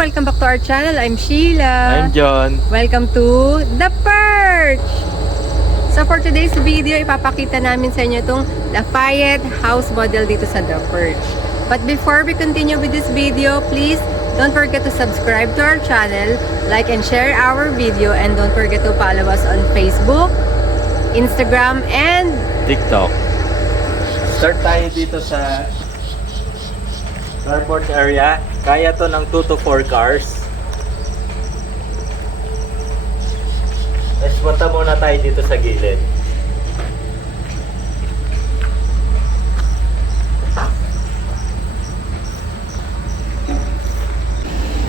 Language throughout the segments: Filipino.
Welcome back to our channel. I'm Sheila. I'm John. Welcome to The Perch! So for today's video, ipapakita namin sa inyo itong Lafayette house model dito sa The Perch. But before we continue with this video, please don't forget to subscribe to our channel, like and share our video, and don't forget to follow us on Facebook, Instagram, and TikTok. Start tayo dito sa carport area. Kaya to ng 2 to 4 cars. Let's punta muna tayo dito sa gilid.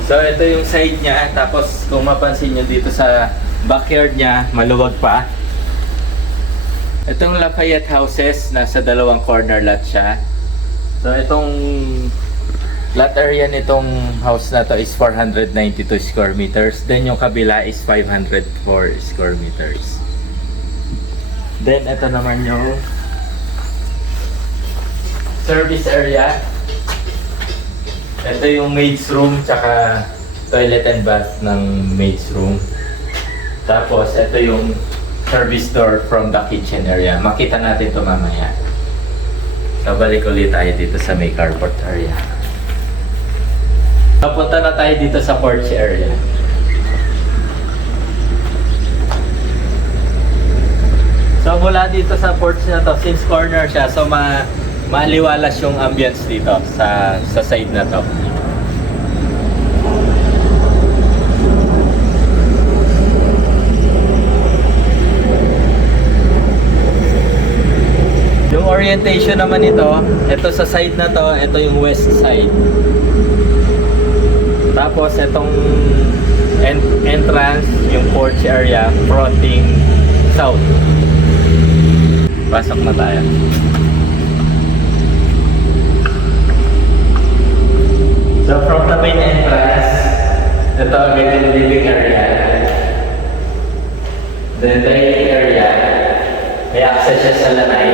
So ito yung side niya. Tapos kung mapansin nyo dito sa backyard niya, maluwag pa. Itong Lafayette houses, nasa dalawang corner lot siya. So itong lot area nitong house na to is 492 square meters. Then yung kabila is 504 square meters. Then ito naman yung service area. Ito yung maid's room tsaka toilet and bath ng maid's room. Tapos ito yung service door from the kitchen area. Makita natin ito mamaya. So balik ulit tayo dito sa may carport area. Papunta na tayo dito sa porch area. So mula dito sa porch na to, since corner siya, so maliwalas yung ambience dito sa side na to. Yung orientation naman ito sa side na to, ito yung west side. Tapos itong entrance, yung porch area, fronting south. Pasok na tayo. So from the main entrance, ito ang living area. Then dining area, may access siya sa lanay.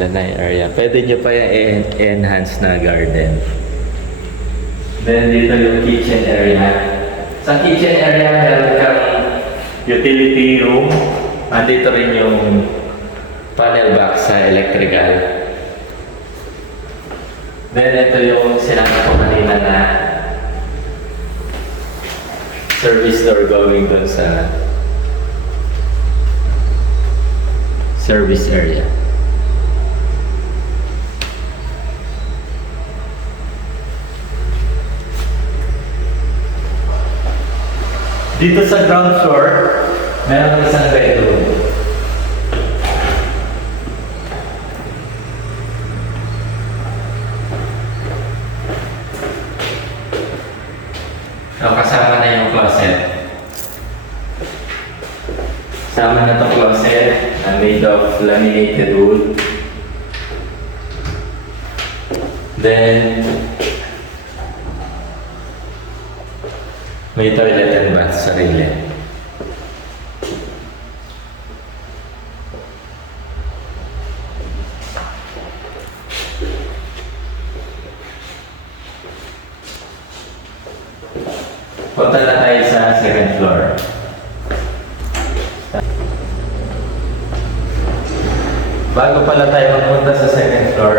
Lanay area. Pwede nyo pa yung enhance na garden. Then dito yung kitchen area. Sa kitchen area meron kang utility room. Andito rin yung panel box sa electrical. Then ito yung sinabi ko kanina na service door going dun sa service area. Dito sa ground floor, meron isang bedroom. So, kasama na yung closet. Kasama na itong closet na made of laminated wood. Then, may toilet and bath sarili. Punta na tayo sa second floor. Bago pala tayo magpunta sa second floor,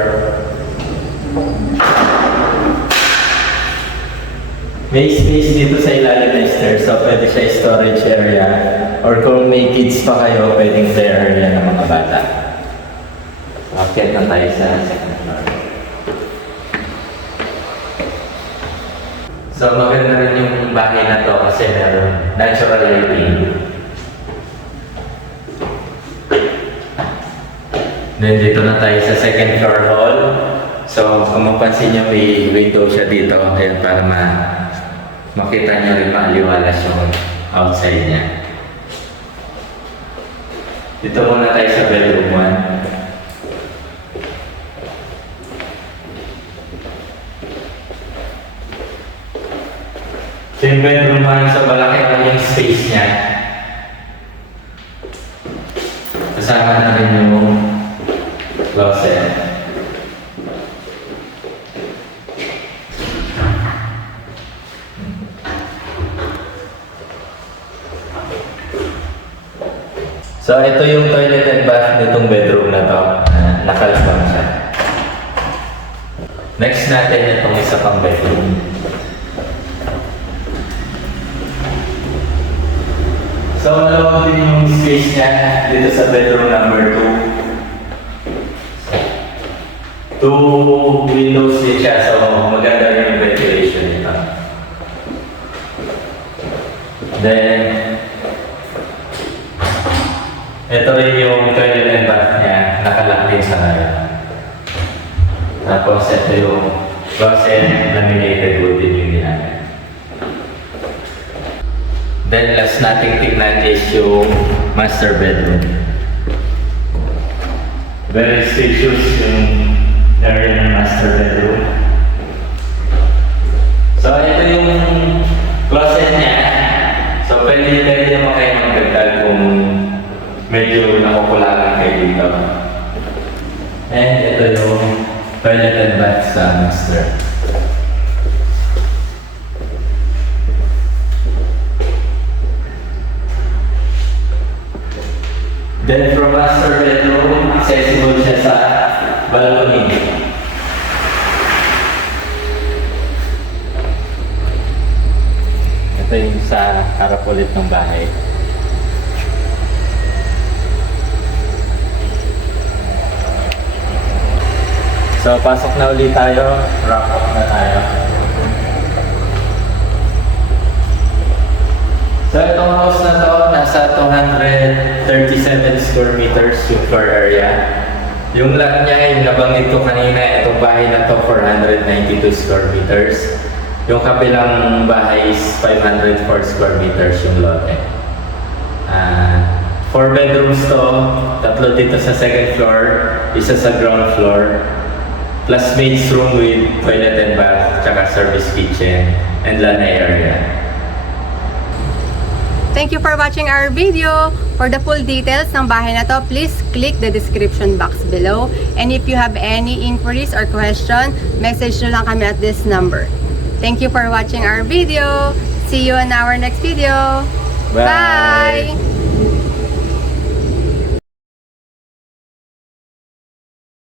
may space dito sa ilalim ng stairs, so pwede siya storage area. Or kung may kids pa kayo, pwedeng play area ng mga bata. Akyat na tayo sa second floor. So maganda rin yung bahay na to kasi meron natural lighting. Then dito na tayo sa second floor hall. So kung mapansin nyo, may window siya dito. Ayan, para makita nyo rin maaliwalas yung outside niya. Dito muna tayo sa bedroom 1. So, ito yung toilet and bath nitong bedroom na to. Nakalabang siya. Next natin itong isa pang bedroom. So, malawag din yung space niya dito sa bedroom number 2. 2 windows din siya, so maganda rin yung ventilation nito. Then, ito rin yung toilet and bath niya, nakalock din sa ngayon. Tapos ito yung closet, laminated wood din yung ginamit. Then last nating tignan is yung master bedroom. Very spacious yung area ng master bedroom. So ito yung closet niya. So pwede naman kayo magdagdag kung medyo nakukulangan kayo dito. And ito yung toilet and bath sa master. Then from master bedroom, accessible siya sa balcony. Ito yung sa harap ulit ng bahay. So, pasok na ulit tayo. Wrap up na tayo. So, itong house na to, nasa 237 square meters yung floor area. Yung lot niya, yung nabanggit ko kanina, itong bahay na to, 492 square meters. Yung kabilang bahay is 504 square meters yung lote. 4 bedrooms to, 3 dito sa second floor, isa sa ground floor. Plus maid's room with toilet and bath, tsaka service kitchen, and lanai area. Thank you for watching our video. For the full details ng bahay na to, please click the description box below. And if you have any inquiries or question, message nyo lang kami at this number. Thank you for watching our video. See you in our next video. Bye! Bye!